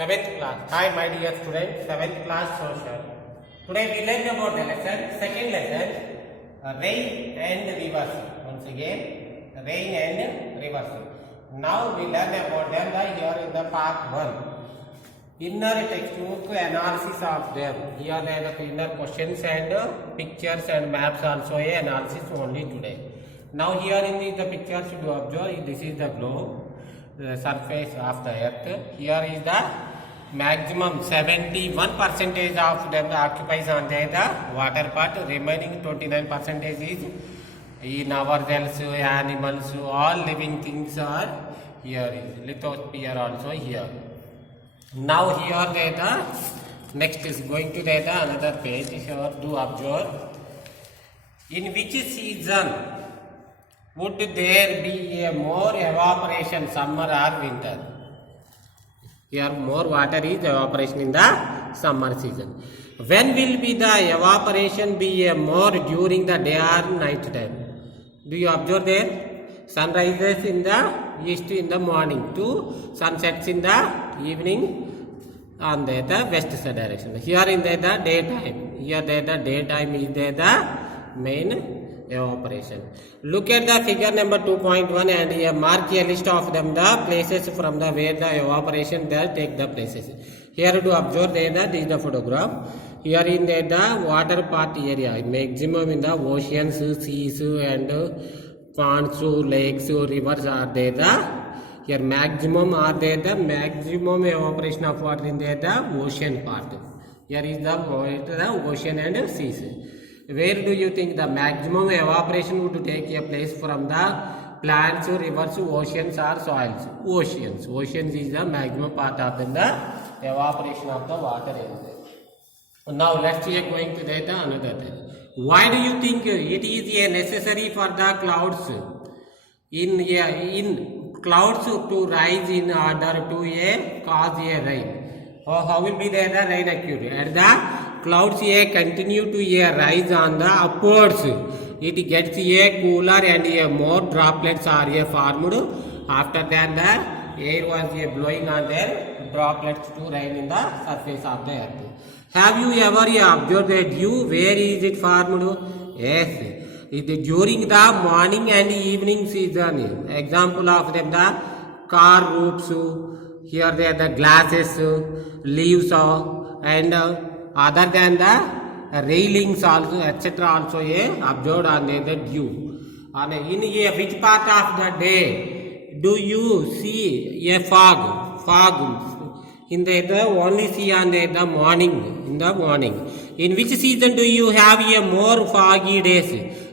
Seventh class. Hi my dear students, 7th class social. Today we learn about the lesson, second lesson, rain and reversal. Once again, rain and reversal. Now we learn about them here in the part 1. Inner textbook analysis of them. Here there are the inner questions and pictures and maps also a analysis only today. Now here in the pictures you observe, this is the globe. The surface of the earth. Here is the maximum 71% of them occupies on the water part. Remaining 29% is in ourselves, animals, all living things are here. Is lithosphere also here. Now here the next is going to the another page. Here to observe in which season would there be a more evaporation, summer or winter? Here more water is evaporation in the summer season. When will be the evaporation be a more during the day or night time? Do you observe there? Sun rises in the east in the morning to sunsets in the evening on the west side direction. Here in the daytime. Here the daytime is the main evaporation. Look at the figure number 2.1 and here mark a list of them the places from the where the evaporation there take the places. Here to observe this is the photograph. Here in the water part area, maximum in the oceans, seas and ponds, lakes, rivers are there. Here maximum are there the maximum evaporation of water in the ocean part. Here is the ocean and seas. Where do you think the maximum evaporation would take a place from the plants, rivers, oceans or soils? Oceans. Oceans is the maximum part of the evaporation of the water. Now let's see going to the another thing. Why do you think it is necessary for the clouds in clouds to rise in order to cause a rain? Or how will be the rain occur? At the clouds continue to rise on the upwards. It gets cooler and more droplets are formed. After that the air was blowing on their droplets to rain in the surface of the earth. Have you ever observed the dew? Where is it formed? Yes. It during the morning and evening season. Example of them the car roofs. Here they are the glasses, leaves and other than the railings also etc. also observed on the dew. And in which part of the day do you see a fog? Fog in the only see on the morning. In the morning. In which season do you have a more foggy days?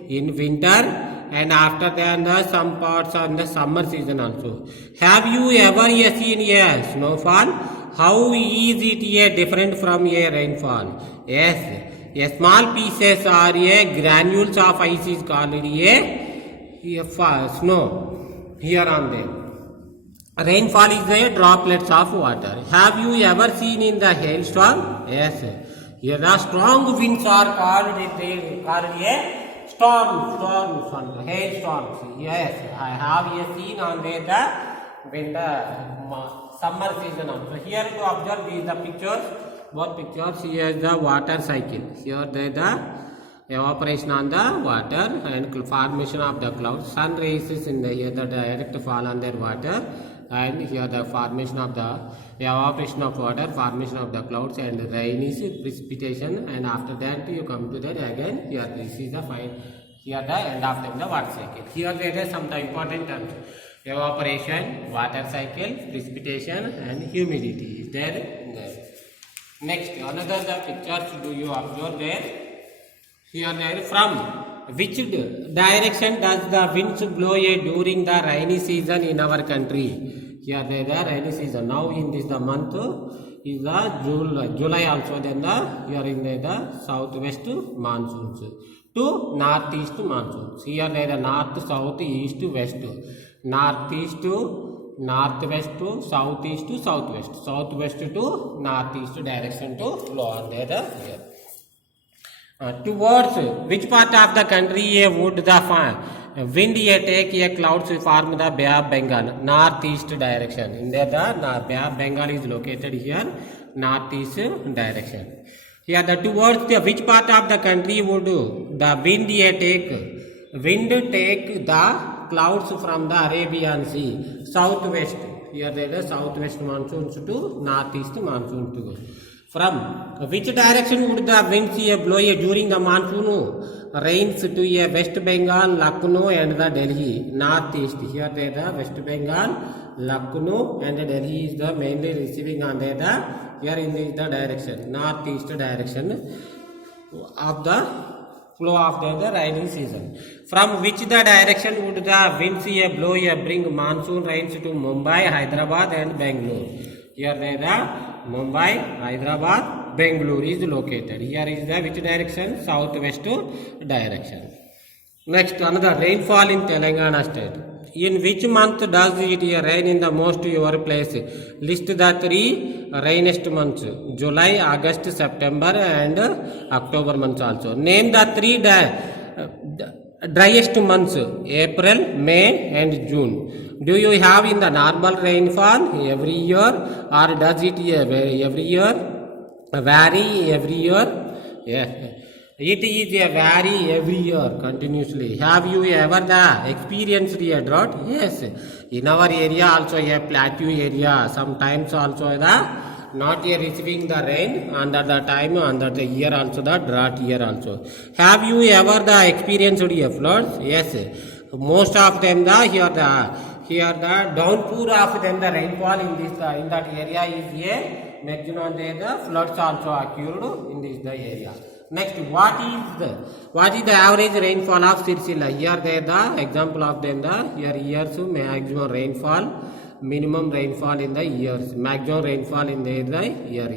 In winter and after that some parts on the summer season also. Have you ever seen a snowfall? How is it different from a rainfall? Yes, a small pieces or granules of ice is called snow. Here on there. Rainfall is the droplets of water. Have you ever seen in the hailstorm? Yes. Here the strong winds are called storms, hailstorms. Yes, I have seen on the winter. Summer season also. Here to observe these the pictures, both pictures. Here is the water cycle. Here the evaporation on the water and formation of the clouds. Sun rays is in the here the direct fall on their water, and here the formation of the evaporation of water, formation of the clouds, and rain is precipitation. And after that you come to that again. Here this is the fine. Here the end of the water cycle. Here there is some important terms. Evaporation, water cycle, precipitation and humidity is there. Next, another the pictures do you observe there? Here there from which direction does the winds blow during the rainy season in our country? Here there the rainy season. Now in this the month is the July also. Then here in the southwest monsoons to northeast monsoons. Here there the north, south, east, west. Northeast to northwest to southeast to southwest, southwest to northeast direction to flow on there. Towards which part of the country would the wind here take a clouds form the Bay of Bengal, northeast direction. In there the Bay of Bengal is located here, northeast direction. Here the towards the which part of the country would the wind here take? Wind take the clouds from the Arabian Sea, southwest. Here there is southwest monsoons to northeast monsoon to go. From which direction would the winds here blow during the monsoon? Rains to a West Bengal, Lucknow and the Delhi, northeast. Here there the West Bengal, Lucknow and Delhi is the mainly receiving on there the here in the direction, northeast direction of the flow of the rainy season. From which the direction would the winds here blow here bring monsoon rains to Mumbai, Hyderabad and Bangalore. Here there the Mumbai, Hyderabad, Bangalore is located. Here is the which direction? Southwest direction. Next, another rainfall in Telangana state. In which month does it rain in the most your place? List the 3 rainiest months: July, August, September and October months also. Name the 3 driest months: April, May and June. Do you have in the normal rainfall every year, or does it every year vary every year? Yes. It is a vary every year continuously. Have you ever experienced a drought? Yes. In our area also a plateau area. Sometimes also not receiving the rain under the time under the year also the drought year also. Have you ever experienced a floods? Yes. Most of them here the downpour of them the rainfall in this in that area is a maximum the floods also occurred in this the area. Next, what is the average rainfall of Sirsila? Here there the example of them the here years maximum rainfall, minimum rainfall in the years, maximum rainfall in the year.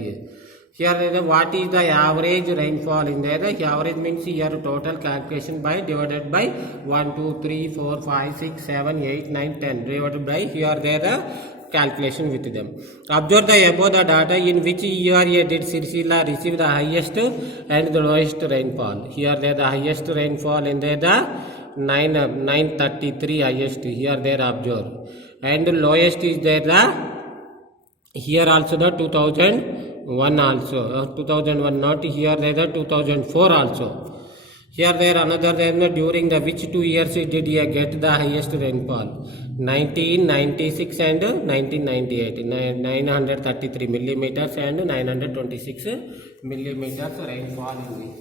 Here what is the average rainfall in there? The average means here total calculation by divided by 1, 2, 3, 4, 5, 6, 7, 8, 9, 10 divided by here there calculation with them. Observe the above the data in which year did Sirsila receive the highest and the lowest rainfall. Here there the highest rainfall in there the 933 highest here there observed, and the lowest is there the here also the 2001 also 2001 not here there the 2004 also. Here there another then during the which 2 years did you get the highest rainfall? 1996 and 1998, 933 millimeters and 926 millimeters rainfall in this.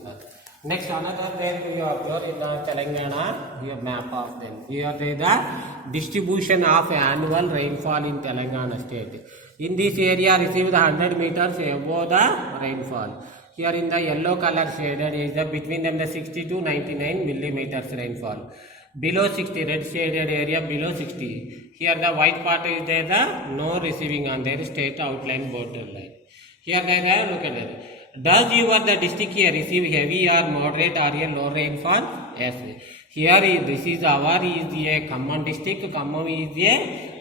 Next another there we observe in the Telangana here map of them. Here there the distribution of annual rainfall in Telangana state. In this area received 100 meters above the rainfall. Here in the yellow color shaded is the between them the 60 to 99 millimeters rainfall. Below 60 red shaded area below 60. Here the white part is there the no receiving on their state outline borderline. Here there look at it. Does your the district here receive heavy or moderate or a low rainfall? Yes. Here this is our is a Khammam district. Khammam is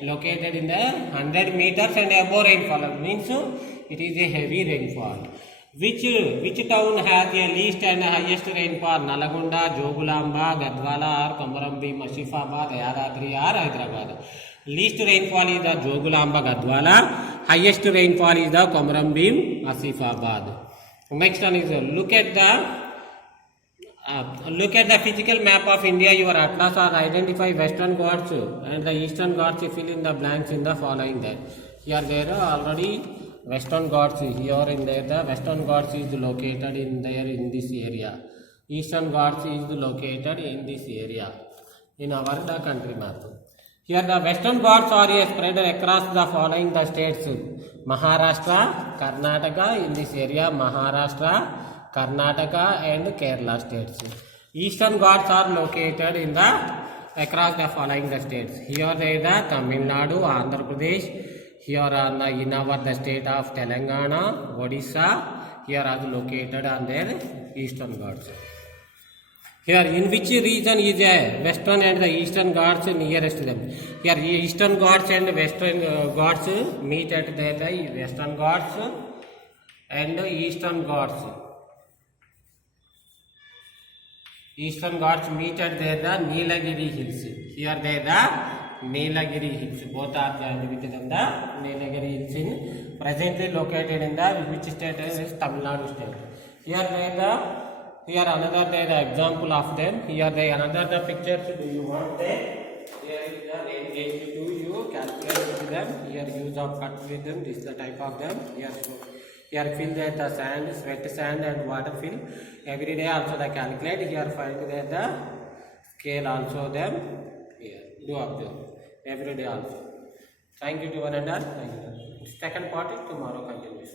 located in the 100 meters and above rainfall. Means it is a heavy rainfall. Which town has the least and highest rainfall? Nalagunda, Jogulamba, Gadwala or Komarambi, Asifabad, Yadadri or Hyderabad. Least rainfall is the Jogulamba, Gadwala. Highest rainfall is the Komarambi, Asifabad. Next one is look at the physical map of India. Your atlas or identify Western Ghats and the Eastern Ghats. Fill in the blanks in the following. That here there are already Western Ghats here in there. The Western Ghats is located in there in this area. Eastern Ghats is located in this area in our the country map. Here the Western Ghats are spread across the following the states: Maharashtra, Karnataka in this area, Maharashtra, Karnataka and Kerala states. Eastern Ghats are located in the across the following the states. Here there is the Tamil Nadu, Andhra Pradesh. Here are in our the state of Telangana, Odisha. Here are located on their Eastern Ghats. Here in which region is Western and the Eastern Ghats nearest to them? Here Eastern Ghats and Western Ghats meet at the Western Ghats and Eastern Ghats. Eastern Ghats meet at there the Nilagiri Hills. Here there the Nilagiri Hills. Both are joined with the Nilagiri Hills in presently located in the which state is Tamil Nadu state. Here another there the example of them. Here they another the pictures. Do you want them? Here is the range to you calculate with them. Here use of cut with them. This is the type of them. Here fill there the sand, wet sand and water fill. Every day also they calculate. Here find there the scale also them. Here do observe every day also. Thank you to one and all. Thank you. Second part is tomorrow continues.